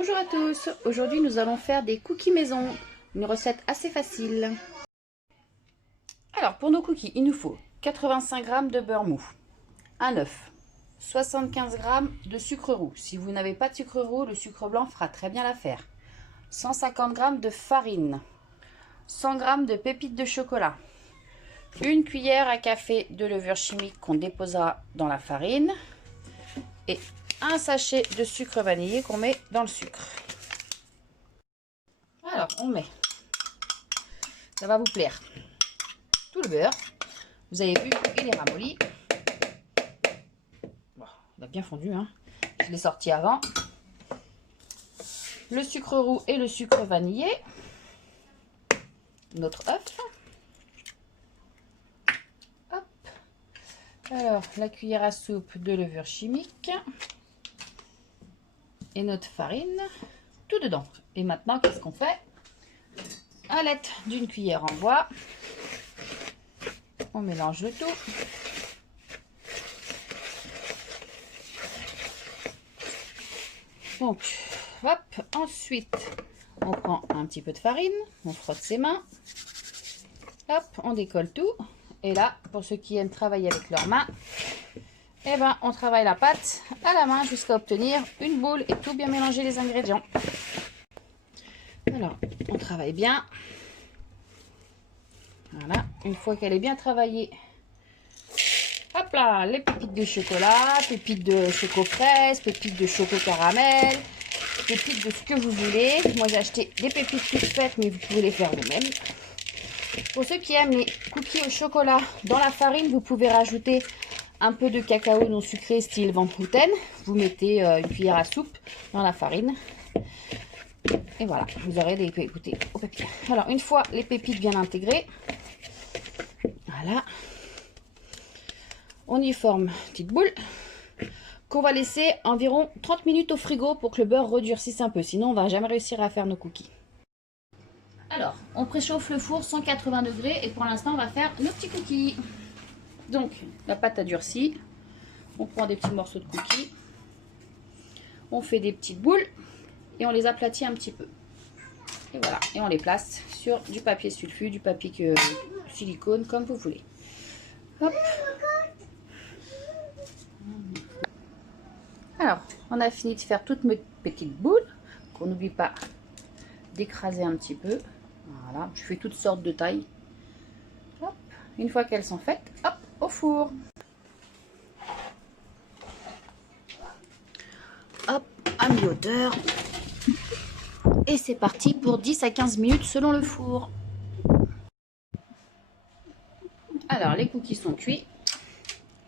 Bonjour à tous, aujourd'hui nous allons faire des cookies maison, une recette assez facile. Alors pour nos cookies, il nous faut 85 g de beurre mou, un œuf, 75 g de sucre roux. Si vous n'avez pas de sucre roux, le sucre blanc fera très bien l'affaire. 150 g de farine, 100 g de pépites de chocolat, une cuillère à café de levure chimique qu'on déposera dans la farine et un sachet de sucre vanillé qu'on met dans le sucre. Alors, on met, ça va vous plaire, tout le beurre. Vous avez vu, il est ramolli. Bon, il a bien fondu, hein. Je l'ai sorti avant. Le sucre roux et le sucre vanillé. Notre œuf. Hop. Alors, la cuillère à soupe de levure chimique. Et notre farine. Tout dedans. Et maintenant, qu'est-ce qu'on fait? À l'aide d'une cuillère en bois, on mélange le tout. Donc, hop, ensuite, on prend un petit peu de farine, on frotte ses mains, hop, on décolle tout. Et là, pour ceux qui aiment travailler avec leurs mains, eh ben, on travaille la pâte à la main jusqu'à obtenir une boule et tout bien mélanger les ingrédients. Alors, on travaille bien. Voilà, une fois qu'elle est bien travaillée, hop là, les pépites de chocolat, pépites de choco fraise, pépites de choco caramel, pépites de ce que vous voulez. Moi, j'ai acheté des pépites toutes faites, mais vous pouvez les faire vous-même. Pour ceux qui aiment les cookies au chocolat dans la farine, vous pouvez rajouter un peu de cacao non sucré style Van Houten. Vous mettez une cuillère à soupe dans la farine. Et voilà, vous aurez des goûter aux pépites. Alors, une fois les pépites bien intégrées, voilà, on y forme une petite boule qu'on va laisser environ 30 minutes au frigo pour que le beurre redurcisse un peu. Sinon, on ne va jamais réussir à faire nos cookies. Alors, on préchauffe le four 180 degrés et pour l'instant, on va faire nos petits cookies. Donc, la pâte a durci. On prend des petits morceaux de cookies. On fait des petites boules et on les aplatit un petit peu. Et voilà, et on les place sur du papier sulfu, du papier silicone, comme vous voulez. Hop. Alors, on a fini de faire toutes mes petites boules, qu'on n'oublie pas d'écraser un petit peu. Voilà, je fais toutes sortes de tailles. Hop. Une fois qu'elles sont faites, hop, au four. Hop, à mi-hauteur. Et c'est parti pour 10 à 15 minutes selon le four. Alors, les cookies sont cuits.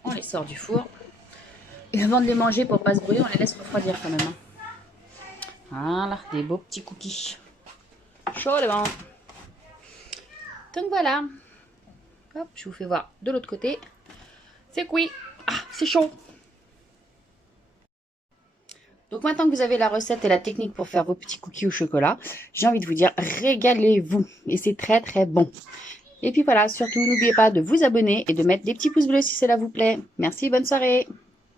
On les sort du four. Et avant de les manger, pour ne pas se brûler, on les laisse refroidir quand même. Voilà, des beaux petits cookies. Chaud devant. Donc voilà. Hop, je vous fais voir de l'autre côté. C'est cuit. Ah, c'est chaud. Donc maintenant que vous avez la recette et la technique pour faire vos petits cookies au chocolat, j'ai envie de vous dire, régalez-vous. Et c'est très très bon. Et puis voilà, surtout n'oubliez pas de vous abonner et de mettre des petits pouces bleus si cela vous plaît. Merci, bonne soirée.